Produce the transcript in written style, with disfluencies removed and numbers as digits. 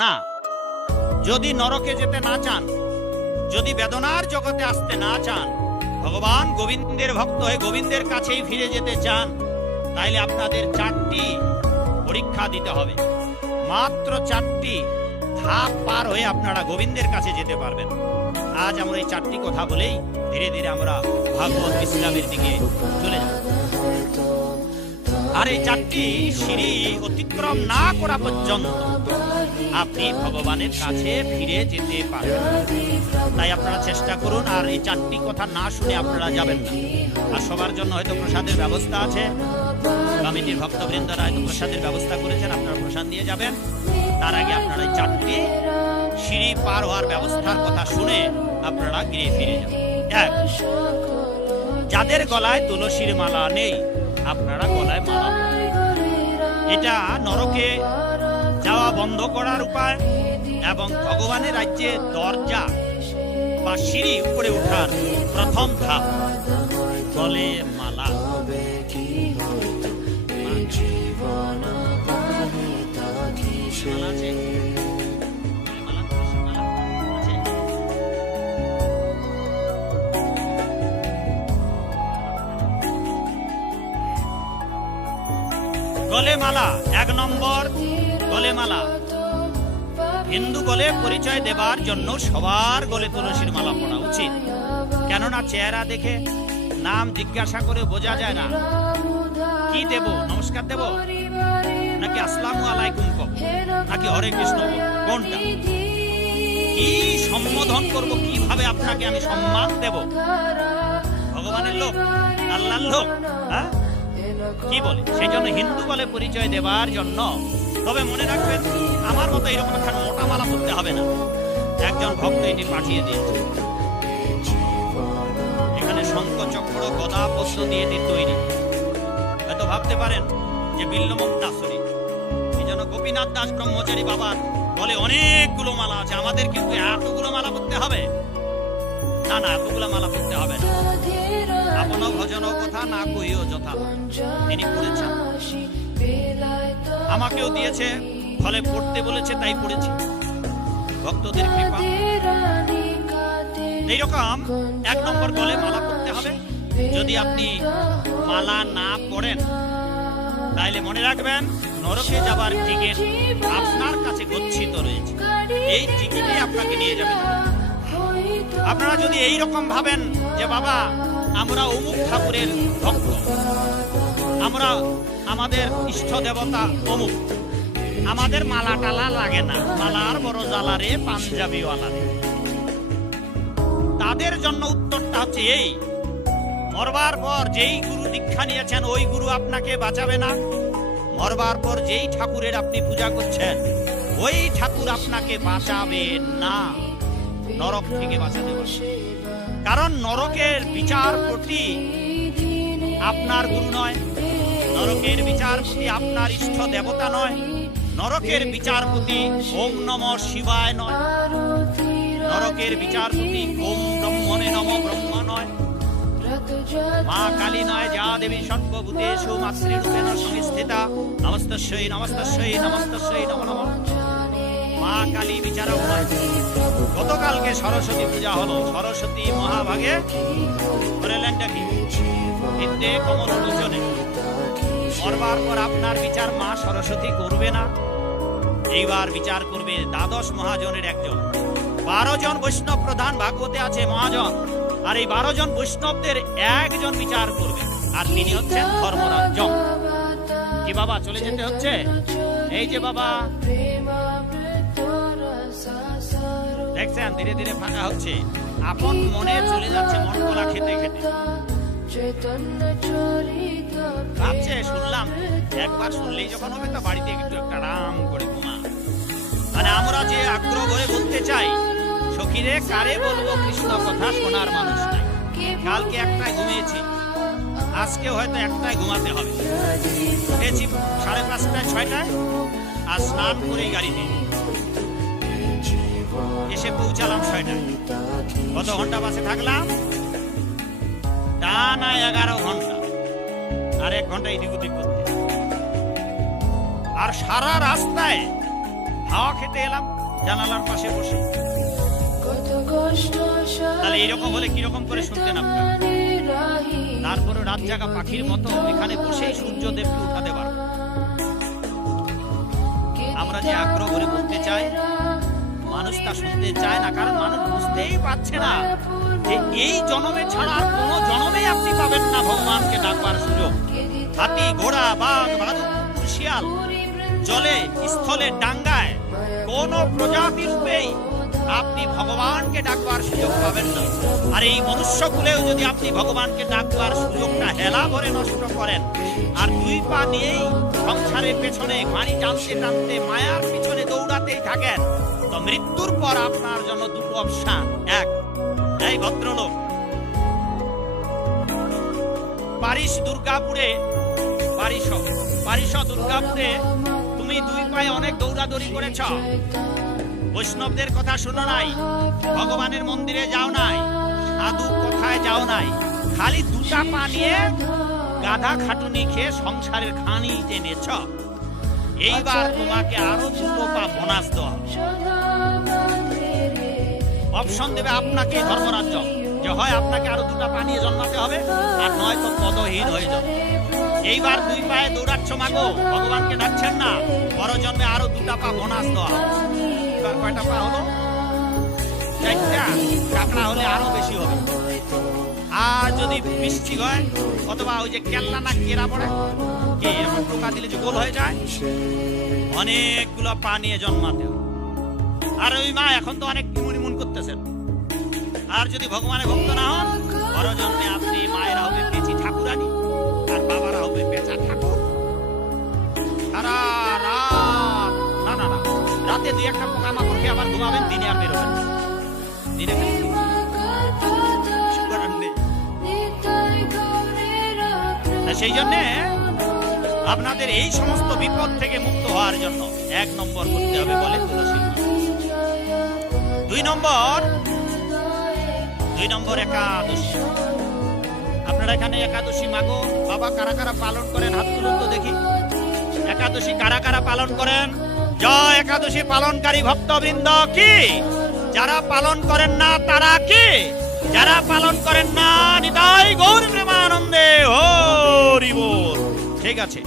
না। যদি নরকে যেতে না চান, যদি বেদনার জগতে আসতে না চান, ভগবান গোবিন্দের ভক্ত হয়ে গোবিন্দের কাছেই ফিরে যেতে চান, তাইলে আপনাদের 4টি পরীক্ষা দিতে হবে। মাত্র 4টি ধাপ পার হয়ে আপনারা গোবিন্দের কাছে যেতে পারবেন। আজ আমরা এই 4টি কথা বলেই ধীরে ধীরে আমরা ভাগবত বিশ্রামের দিকে চলে যাব। আর এই 4টি সিঁড়ি অতিক্রম না করা পর্যন্ত আপনি ভগবানের কাছে ফিরে যেতে পারবেন। তাই আপনারা চেষ্টা করুন, আর এই 4টি কথা না শুনে আপনারা যাবেন না। আর সবার জন্য হয়তো প্রসাদের ব্যবস্থা আছে, কমিটির ভক্তবৃন্দরা হয়তো প্রসাদের ব্যবস্থা করেছেন, আপনারা প্রসাদ নিয়ে যাবেন। তার আগে আপনারা এই 4টি সিঁড়ি পার হওয়ার ব্যবস্থার কথা শুনে আপনারা গিয়ে ফিরে যাবেন। 1, যাদের গলায় তুলসীর মালা নেই, আপনারা গলায় মালা। এটা নরকে যাওয়া বন্ধ করার উপায় এবং ভগবানের রাজ্যে দরজা বা সিঁড়ি উপরে ওঠার প্রথম ধাপ। গলে মালা। গলে মালা 1 নম্বর। গলে মালা হিন্দু বলে পরিচয় দেবার জন্য সবার গলে তুলসীর মালা পড়া উচিত। কেননা চেহারা দেখে নাম জিজ্ঞাসা করে বোঝা যায় না কি দেব, নমস্কার দেব নাকি আসসালামু আলাইকুম কব নাকি হরে কৃষ্ণ কোনটা, কি সম্বোধন করব, কিভাবে আপনাকে আমি সম্মান দেব। ভগবানের লোক, আল্লাহর লোক, হ্যাঁ কি বলে? সেই জন্য হিন্দু বলে পরিচয় দেবার জন্য। তবে মনে রাখবেন, আমার মতো এরকম একটা মোটা মালা পড়তে হবে না। একজন ভক্ত এটি পাঠিয়ে দিয়েছে। এখানে শঙ্খ, চক্র, গদা, পদ্ম দিয়ে এটি তৈরি। হয়তো ভাবতে পারেন যে বিল্লমুক্তাসুরী, এই জন্য গোপীনাথ দাস ব্রহ্মচারী বাবার বলে অনেকগুলো মালা আছে, আমাদের কিন্তু এতগুলো মালা পড়তে হবে না। না, এতগুলো মালা পড়তে হবে না। আপন ভজন কথা না কইও যথা, তিনি পড়েছেন। আমাকেও দিয়েছে, ফলে পড়তে বলেছে, তাই পড়েছি। ভক্তদের কৃপা। এইরকম 1 নম্বর গলে মালা পড়তে হবে। যদি আপনি মালা না পড়েন, তাইলে মনে রাখবেন নরকে যাবার টিকিট আপনার কাছে গচ্ছিত রয়েছে। এই টিকিটে আপনাকে নিয়ে যাবেন। আপনারা যদি এইরকম ভাবেন যে বাবা আমরা অমুক ঠাকুরের ভক্ত, আমরা আমাদের ইষ্ট দেবতা অমুক, আমাদের মালা টালা লাগে না, মালার বড় জ্বালারে পাঞ্জাবিওয়ালারে, তাদের জন্য উত্তরটা হচ্ছে এই: মরবার পর যেই গুরু দীক্ষা নিয়েছেন ওই গুরু আপনাকে বাঁচাবে না। মরবার পর যেই ঠাকুরের আপনি পূজা করছেন ওই ঠাকুর আপনাকে বাঁচাবে না, নরক থেকে বাঁচাতে পারবে। কারণ নরকের বিচারপতি আপনার গুরু নয়, নরকের বিচারপতি আপনার ইষ্ট দেবতা নয়, নরকের বিচারপতি ওম নমঃ শিবায় নয়, নরকের বিচারপতি ওম ব্রহ্মণে নমঃ ব্রহ্ম নয়, মা কালী নয়, যা দেবী সর্বভূতেষু মাতৃরূপেণ সংস্থিতা, নমস্তস্যৈ নমস্তস্যৈ নমস্তস্যৈ নমো নমঃ। মা কালী বিচারক নয়। গতকালকে সরস্বতী পূজা হলো, সরস্বতী মহাভাগে করলেনটা কি? নিত্যে কমল লোচনে। মরবার পর আপনার বিচার মা সরস্বতী করবে না, এইবার বিচার করবে দ্বাদশ মহাজনের একজন। 12 জন বৈষ্ণব প্রধান ভাগবতে আছে মহাজন, আর এই 12 জন বৈষ্ণবদের একজন বিচার করবে, আর তিনি হচ্ছেন ধর্মরাজ। কি বাবা চলে যেতে হচ্ছে? এই যে বাবা দেখছেন ধীরে ধীরে ফাঁকা হচ্ছে, আপন মনে চলে যাচ্ছে মন কলা খেতে খেতে। ভাবছে শুনলাম, একবার শুনলেই যখন হবে তা বাড়িতে একটু একটা আরাম করে ঘুমা। মানে আমরা যে আগ্রহ করে বলতে চাই, সখীরে কারে বলবো কৃষ্ণ কথা, শোনার মানুষ নাই। কালকে একটাই ঘুমিয়েছি, আজকে হয়তো একটাই ঘুমাতে হবে। উঠেছি 5:30টায় 6টায়, আর স্নান করেই গাড়িতে এসে পৌঁছালাম 6টায়। কত ঘন্টা বাসে থাকলাম? টানা 11 ঘন্টা, আর 1 ঘন্টা এদিক ওদিক করতে। আর সারা রাস্তায় হাওয়া খেতে এলাম জানালার পাশে বসে। তাহলে এইরকম হলে কিরকম করে শুনতেন আপনার? তারপরে রাত জাগা পাখির মতো এখানে বসেই সূর্যদেবকে উঠাতে পারব। আমরা যে আগ্রহ করে বলতে চাই, মানুষ তা শুনতে চায় না, কারণ মানুষ বুঝতেই পারছে না যে এই জন্মে ছাড়া আর কোনো জন্মেই আপনি পাবেন না ভগবানকে ডাকবার সুযোগ। হাতি, ঘোড়া, বাঘ, ভালুক, কুকুর, শিয়াল, জলে, স্থলে, ডাঙ্গায় কোন প্রজাতি রূপেই আপনি ভগবানকে ডাকবার সুযোগ পাবেন না। আর এই মনুষ্যকুলেও যদি আপনি ভগবানকে ডাকবার সুযোগটা হেলা ভরে নষ্ট করেন, আর দুই পা নিয়েই সংসারের পেছনে গাড়ি টানতে টানতে মায়ার পিছনে দৌড়াতেই থাকেন, তো মৃত্যুর পর আপনার জন্য দুটো অপশন। এক, এই ভদ্রলোক পারিস দুর্গাপুরে, পারিস দুর্গাপুরে তুমি দুই পায়ে অনেক দৌড়াদৌড়ি করেছ, বৈষ্ণবদের কথা শুনো নাই, ভগবানের মন্দিরে যাও নাই, সাধু কোথায় যাও নাই, খালি দুটা পা নিয়ে গাধা খাটুনি খেয়ে সংসারের খানি টেনেছ। এইবার তোমাকে আরো দুটো পা বোনাস দেওয়া অপশন দেবে আপনাকে ধর্মরাজ্য, যে হয় আপনাকে আরো দুটা পা নিয়ে জন্মাতে হবে, আর নয়তো পদহীন হয়ে যাবে। এইবার দুই পায়ে দৌড়াচ্ছ মাগো, ভগবানকে ডাকছেন না, বড় জন্মে আরো দুটা পা বোনাস দেওয়া। এবার কয়টা পা হলো? চারটা। কাঁকড়া হলে আরো বেশি হবে। আর যদি বৃষ্টি হয় অথবা ওই যে কেল্লা না কেরা পড়ে, কে এরকম টোকা দিলে যে গোল হয়ে যায়, অনেকগুলো পা নিয়ে জন্মাতে হবে। আর ওই মা এখন তো অনেক ইমুন করতেছেন। আর যদি ভগবানের ভক্ত না হন, বড় জন্মে আপনি মায়েরা হবে পেঁচি ঠাকুরানি, আর বাবারা হবে পেঁচা ঠাকুর। সারা রাত না রাতে দুই একটা পোকা মাকড় খেয়ে আবার ঘুমাবেন, দিনে আর বেরোবেন। দিনে সেই জন্যে আপনাদের এই সমস্ত বিপদ থেকে মুক্ত হওয়ার জন্য 1 নম্বর করতে হবে বলে তুলসী। 2 নম্বর একাদশী। আপনারা এখানে একাদশী মাগো বাবা কারা কারা পালন করেন হাত তুলুন তো দেখি। একাদশী কারা কারা পালন করেন? জয় একাদশী পালনকারী ভক্তবৃন্দ কি? যারা পালন করেন না তারা কি? যারা পালন করেন না নিতাই গৌর প্রেমানন্দে হরি বল। ঠিক আছে।